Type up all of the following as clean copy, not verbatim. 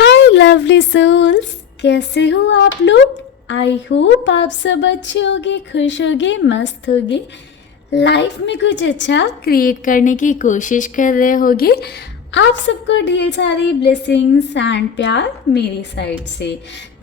हाय lovely souls, कैसे हो आप लोग। आई होप आप सब अच्छे होगे, खुश होगे, मस्त होगे, लाइफ में कुछ अच्छा क्रिएट करने की कोशिश कर रहे होगे। आप सबको ढेर सारी ब्लेसिंग्स एंड प्यार मेरी साइड से।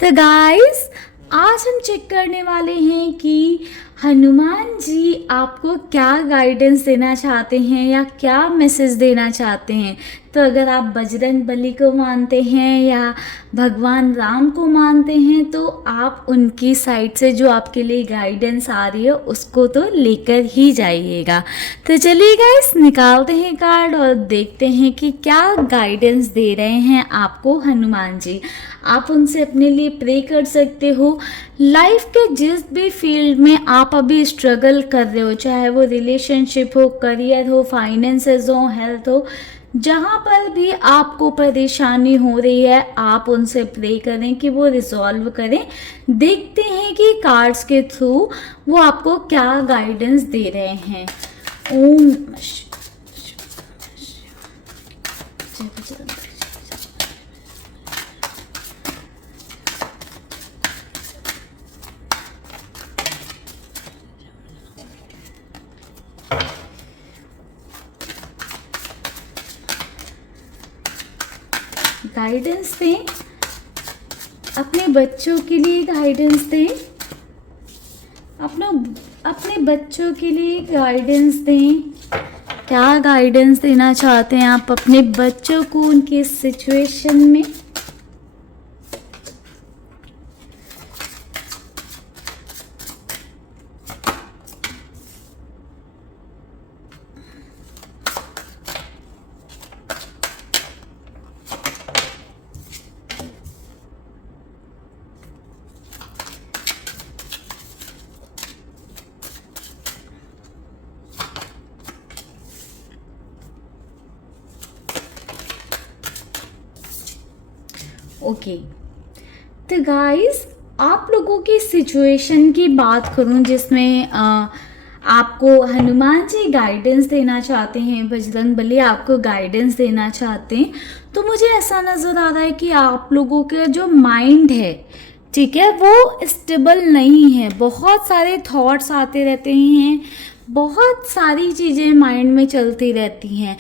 तो गाइस, आज हम चेक करने वाले हैं कि हनुमान जी आपको क्या गाइडेंस देना चाहते हैं या क्या मैसेज देना चाहते हैं। तो अगर आप बजरंग बली को मानते हैं या भगवान राम को मानते हैं तो आप उनकी साइड से जो आपके लिए गाइडेंस आ रही है उसको तो लेकर ही जाइएगा। तो चलिए गाइस, निकालते हैं कार्ड और देखते हैं कि क्या गाइडेंस दे रहे हैं आपको हनुमान जी। आप उनसे अपने लिए प्रे कर सकते हो। लाइफ के जिस भी फील्ड में आप अभी स्ट्रगल कर रहे हो, चाहे वो रिलेशनशिप हो, करियर हो, फाइनेंसेस हो, हेल्थ हो, जहाँ पर भी आपको परेशानी हो रही है आप उनसे प्रे करें कि वो रिजॉल्व करें। देखते हैं कि कार्ड्स के थ्रू वो आपको क्या गाइडेंस दे रहे हैं। ओम नमः शिवाय। गाइडेंस दें, अपने बच्चों के लिए गाइडेंस दें, अपने बच्चों के लिए गाइडेंस दें। क्या गाइडेंस देना चाहते हैं आप अपने बच्चों को उनकी सिचुएशन में। ओके, तो गाइस, आप लोगों की सिचुएशन की बात करूं जिसमें आपको हनुमान जी गाइडेंस देना चाहते हैं, बजरंग बली आपको गाइडेंस देना चाहते हैं, तो मुझे ऐसा नज़र आ रहा है कि आप लोगों के जो माइंड है, ठीक है, वो स्टेबल नहीं है। बहुत सारे थॉट्स आते रहते हैं, बहुत सारी चीज़ें माइंड में चलती रहती हैं।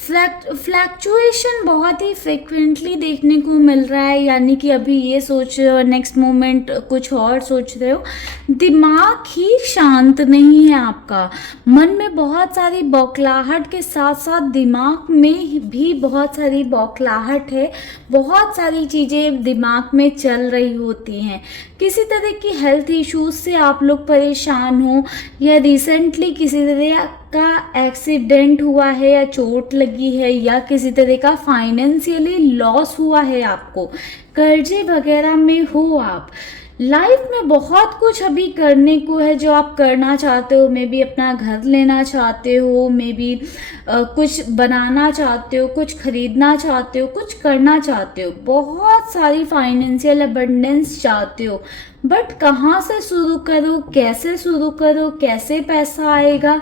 फ्लैक्चुएशन बहुत ही फ्रिक्वेंटली देखने को मिल रहा है, यानी कि अभी ये सोच रहे हो, नेक्स्ट मोमेंट कुछ और सोच रहे हो। दिमाग ही शांत नहीं है आपका। मन में बहुत सारी बौखलाहट के साथ साथ दिमाग में भी बहुत सारी बौखलाहट है। बहुत सारी चीज़ें दिमाग में चल रही होती हैं। किसी तरह की हेल्थ इश्यूज से आप लोग परेशान हो, या रिसेंटली किसी तरह का एक्सीडेंट हुआ है या चोट लगी है, या किसी तरह का फाइनेंशियली लॉस हुआ है, आपको कर्जे वगैरह में हो आप। लाइफ में बहुत कुछ अभी करने को है जो आप करना चाहते हो। मे बी अपना घर लेना चाहते हो, मे बी कुछ बनाना चाहते हो, कुछ खरीदना चाहते हो, कुछ करना चाहते हो, बहुत सारी फाइनेंशियल अबंडेंस चाहते हो, बट कहाँ से शुरू करो, कैसे शुरू करो, कैसे पैसा आएगा,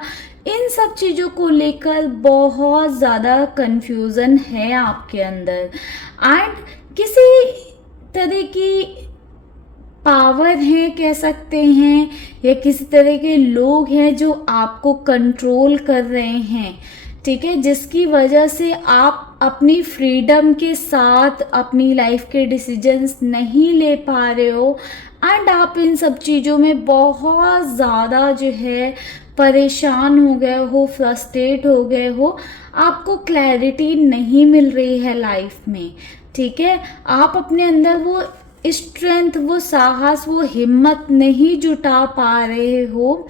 इन सब चीज़ों को लेकर बहुत ज़्यादा कंफ्यूजन है आपके अंदर। एंड किसी तरह की पावर है कह सकते हैं, या किसी तरह के लोग हैं जो आपको कंट्रोल कर रहे हैं, ठीक है, जिसकी वजह से आप अपनी फ्रीडम के साथ अपनी लाइफ के डिसीजंस नहीं ले पा रहे हो। एंड आप इन सब चीज़ों में बहुत ज़्यादा जो है परेशान हो गए हो, फ्रस्ट्रेट हो गए हो, आपको क्लैरिटी नहीं मिल रही है लाइफ में, ठीक है। आप अपने अंदर वो स्ट्रेंथ, वो साहस, वो हिम्मत नहीं जुटा पा रहे हो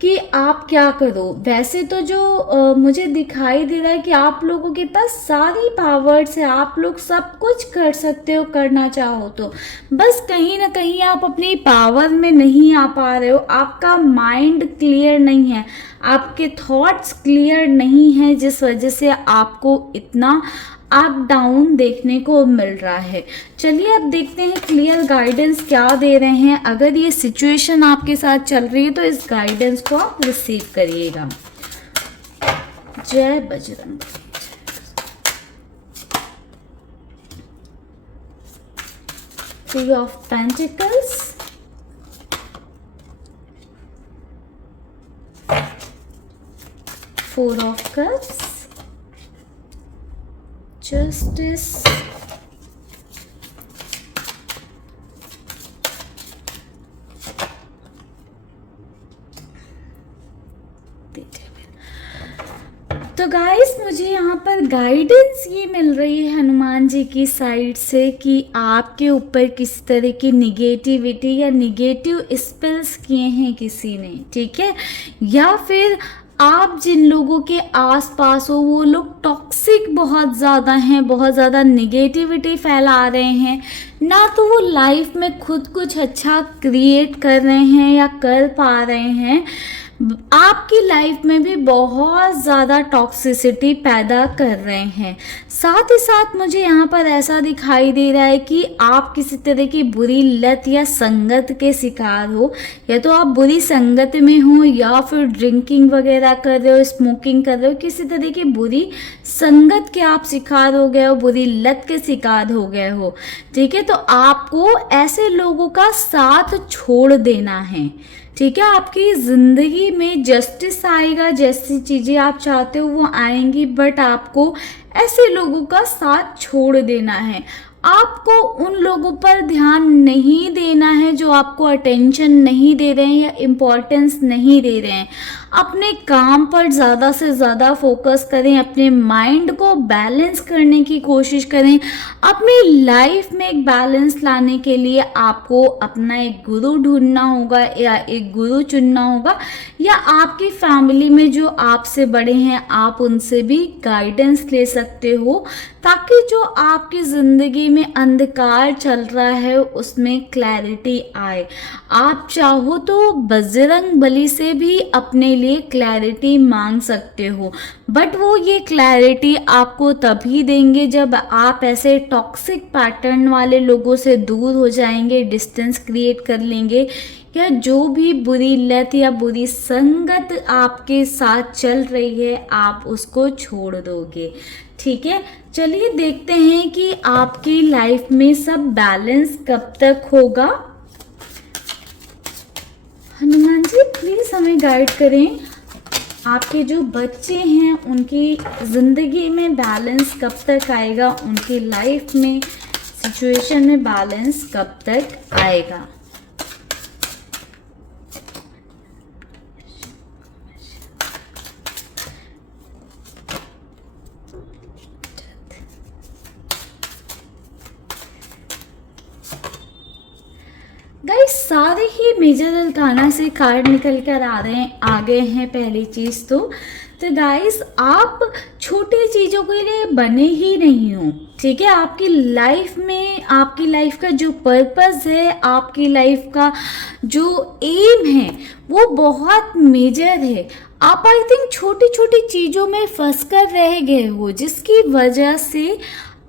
कि आप क्या करो। वैसे तो जो मुझे दिखाई दे रहा है कि आप लोगों के पास सारी पावर्स है, आप लोग सब कुछ कर सकते हो करना चाहो तो, बस कहीं ना कहीं आप अपनी पावर में नहीं आ पा रहे हो। आपका माइंड क्लियर नहीं है, आपके थॉट्स क्लियर नहीं है, जिस वजह से आपको इतना अप डाउन देखने को मिल रहा है। चलिए अब देखते हैं क्लियर गाइडेंस क्या दे रहे हैं। अगर ये सिचुएशन आपके साथ चल रही है तो इस गाइडेंस को आप रिसीव करिएगा। जय Bajrang. Three of Pentacles, Four of Cups, Justice, तो गाइस मुझे यहाँ पर गाइडेंस ये मिल रही है हनुमान जी की साइड से कि आपके ऊपर किस तरह की निगेटिविटी या निगेटिव स्पेल्स किए हैं किसी ने, ठीक है, या फिर आप जिन लोगों के आसपास हो वो लोग टॉक्सिक बहुत ज़्यादा हैं, बहुत ज़्यादा निगेटिविटी फैला रहे हैं, ना तो वो लाइफ में खुद कुछ अच्छा क्रिएट कर रहे हैं या कर पा रहे हैं, आपकी लाइफ में भी बहुत ज़्यादा टॉक्सिसिटी पैदा कर रहे हैं। साथ ही साथ मुझे यहाँ पर ऐसा दिखाई दे रहा है कि आप किसी तरह की बुरी लत या संगत के शिकार हो, या तो आप बुरी संगत में हो या फिर ड्रिंकिंग वगैरह कर रहे हो, स्मोकिंग कर रहे हो, किसी तरह की बुरी संगत के आप शिकार हो गए हो, बुरी लत के शिकार हो गए हो, ठीक है। तो आपको ऐसे लोगों का साथ छोड़ देना है, ठीक है। आपकी ज़िंदगी में जस्टिस आएगा, जैसी चीज़ें आप चाहते हो वो आएंगी, बट आपको ऐसे लोगों का साथ छोड़ देना है। आपको उन लोगों पर ध्यान नहीं देना है जो आपको अटेंशन नहीं दे रहे हैं या इम्पोर्टेंस नहीं दे रहे हैं। अपने काम पर ज़्यादा से ज़्यादा फोकस करें, अपने माइंड को बैलेंस करने की कोशिश करें। अपनी लाइफ में एक बैलेंस लाने के लिए आपको अपना एक गुरु ढूंढना होगा या एक गुरु चुनना होगा, या आपकी फैमिली में जो आपसे बड़े हैं आप उनसे भी गाइडेंस ले सकते हो, ताकि जो आपकी ज़िंदगी में अंधकार चल रहा है उसमें क्लैरिटी आए। आप चाहो तो बजरंग बली से भी अपने लिए क्लैरिटी मांग सकते हो, बट वो ये क्लैरिटी आपको तभी देंगे जब आप ऐसे टॉक्सिक पैटर्न वाले लोगों से दूर हो जाएंगे, डिस्टेंस क्रिएट कर लेंगे, या जो भी बुरी लत या बुरी संगत आपके साथ चल रही है आप उसको छोड़ दोगे, ठीक है। चलिए देखते हैं कि आपकी लाइफ में सब बैलेंस कब तक होगा। हनुमान जी प्लीज हमें गाइड करें, आपके जो बच्चे हैं उनकी ज़िंदगी में बैलेंस कब तक आएगा, उनकी लाइफ में सिचुएशन में बैलेंस कब तक आएगा। गाइस सारे ही मेजर अरकाना से कार्ड निकल कर आ गए हैं। पहली चीज़ तो गाइस आप छोटी चीज़ों के लिए बने ही नहीं हो, ठीक है। आपकी लाइफ में आपकी लाइफ का जो पर्पस है, आपकी लाइफ का जो एम है वो बहुत मेजर है। आप आई थिंक छोटी छोटी चीज़ों में फंस कर रह गए हो, जिसकी वजह से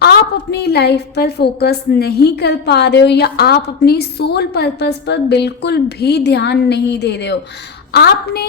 आप अपनी लाइफ पर फोकस नहीं कर पा रहे हो, या आप अपनी सोल पर्पस पर बिल्कुल भी ध्यान नहीं दे रहे हो। आपने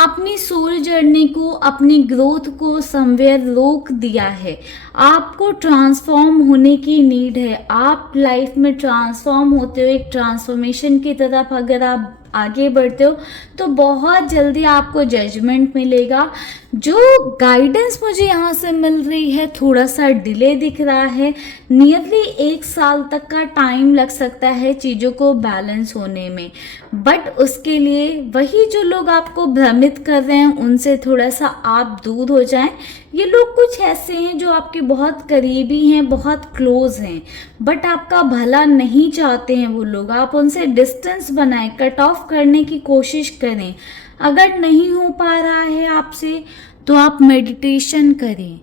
अपनी सोल जर्नी को, अपनी ग्रोथ को समवेयर रोक दिया है। आपको ट्रांसफॉर्म होने की नीड है। आप लाइफ में ट्रांसफॉर्म होते हो, एक ट्रांसफॉर्मेशन की तरफ अगर आप आगे बढ़ते हो तो बहुत जल्दी आपको जजमेंट मिलेगा। जो गाइडेंस मुझे यहाँ से मिल रही है, थोड़ा सा डिले दिख रहा है, नियरली 1 साल तक का टाइम लग सकता है चीज़ों को बैलेंस होने में। बट उसके लिए वही जो लोग आपको भ्रमित कर रहे हैं उनसे थोड़ा सा आप दूर हो जाएं। ये लोग कुछ ऐसे हैं जो आपके बहुत करीबी हैं, बहुत क्लोज हैं, बट आपका भला नहीं चाहते हैं वो लोग। आप उनसे डिस्टेंस बनाएं, कट ऑफ करने की कोशिश करें। अगर नहीं हो पा रहा है आपसे तो आप मेडिटेशन करें,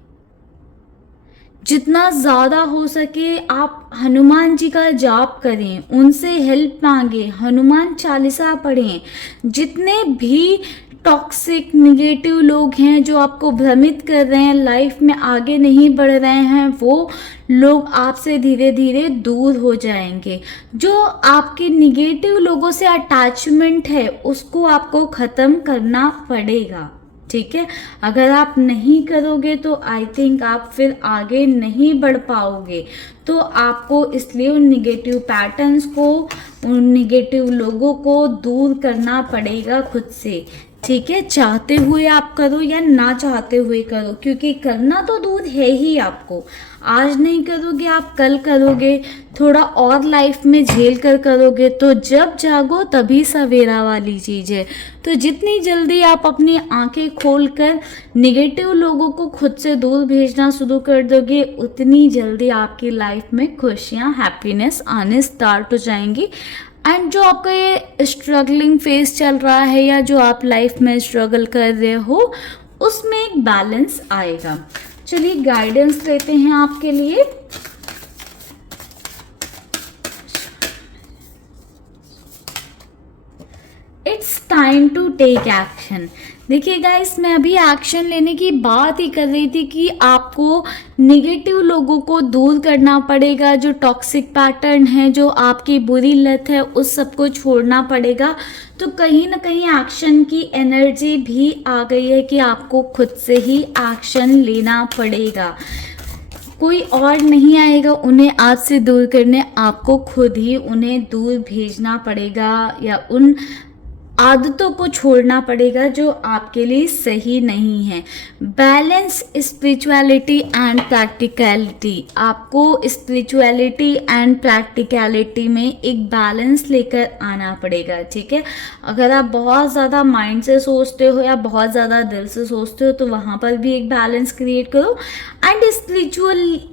जितना ज़्यादा हो सके आप हनुमान जी का जाप करें, उनसे हेल्प मांगे, हनुमान चालीसा पढ़ें। जितने भी टॉक्सिक निगेटिव लोग हैं जो आपको भ्रमित कर रहे हैं, लाइफ में आगे नहीं बढ़ रहे हैं, वो लोग आपसे धीरे धीरे दूर हो जाएंगे। जो आपके निगेटिव लोगों से अटैचमेंट है उसको आपको ख़त्म करना पड़ेगा, ठीक है। अगर आप नहीं करोगे तो आई थिंक आप फिर आगे नहीं बढ़ पाओगे। तो आपको इसलिए उन निगेटिव पैटर्न्स को, उन निगेटिव लोगों को दूर करना पड़ेगा खुद से, ठीक है। चाहते हुए आप करो या ना चाहते हुए करो, क्योंकि करना तो दूर है ही आपको। आज नहीं करोगे आप कल करोगे, थोड़ा और लाइफ में झेल कर करोगे, तो जब जागो तभी सवेरा वाली चीज़ है। तो जितनी जल्दी आप अपनी आंखें खोलकर निगेटिव लोगों को खुद से दूर भेजना शुरू कर दोगे, उतनी जल्दी आपकी लाइफ में खुशियाँ, हैप्पीनेस आने स्टार्ट हो जाएंगी। एंड जो आपका ये स्ट्रगलिंग फेस चल रहा है या जो आप लाइफ में स्ट्रगल कर रहे हो, उसमें एक बैलेंस आएगा। चलिए गाइडेंस लेते हैं आपके लिए। It's time to take action. देखिए गाइस, मैं अभी एक्शन लेने की बात ही कर रही थी कि आपको निगेटिव लोगों को दूर करना पड़ेगा, जो टॉक्सिक पैटर्न है, जो आपकी बुरी लत है, उस सब को छोड़ना पड़ेगा। तो कहीं ना कहीं एक्शन की एनर्जी भी आ गई है कि आपको खुद से ही एक्शन लेना पड़ेगा। कोई और नहीं आएगा उन्हें आपसे दूर करने, आपको खुद ही उन्हें दूर भेजना पड़ेगा या उन आदतों को छोड़ना पड़ेगा जो आपके लिए सही नहीं है। बैलेंस स्पिरिचुअलिटी एंड प्रैक्टिकलिटी, आपको स्पिरिचुअलिटी एंड प्रैक्टिकलिटी में एक बैलेंस लेकर आना पड़ेगा, ठीक है। अगर आप बहुत ज़्यादा माइंड से सोचते हो या बहुत ज़्यादा दिल से सोचते हो तो वहाँ पर भी एक बैलेंस क्रिएट करो। एंड स्पिरिचुअली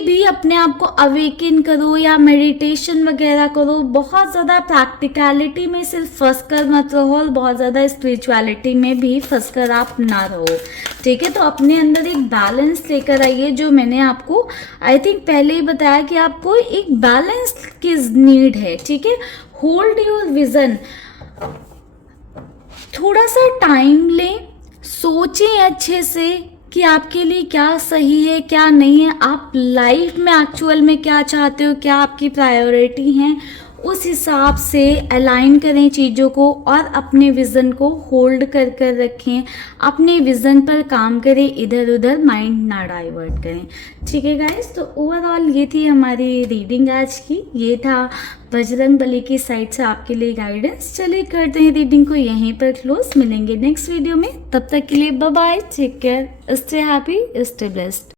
भी अपने आप को अवेकन करो या मेडिटेशन वगैरह करो। बहुत ज़्यादा प्रैक्टिकलिटी में सिर्फ फंस कर मत रहो और बहुत ज़्यादा स्पिरिचुअलिटी में भी फंस कर आप ना रहो, ठीक है। तो अपने अंदर एक बैलेंस लेकर आइए, जो मैंने आपको आई थिंक पहले ही बताया कि आपको एक बैलेंस की नीड है, ठीक है। होल्ड योर विजन, थोड़ा सा टाइम लें, सोचें अच्छे से कि आपके लिए क्या सही है क्या नहीं है, आप लाइफ में एक्चुअल में क्या चाहते हो, क्या आपकी प्रायोरिटी हैं, उस हिसाब से अलाइन करें चीज़ों को और अपने विज़न को होल्ड कर कर रखें। अपने विज़न पर काम करें, इधर उधर माइंड ना डाइवर्ट करें, ठीक है गाइस। तो ओवरऑल ये थी हमारी रीडिंग आज की, ये था बजरंग बली की साइड से आपके लिए गाइडेंस। चलिए करते हैं रीडिंग को यहीं पर क्लोज, मिलेंगे नेक्स्ट वीडियो में। तब तक के लिए bye bye, take care, stay happy, stay blessed.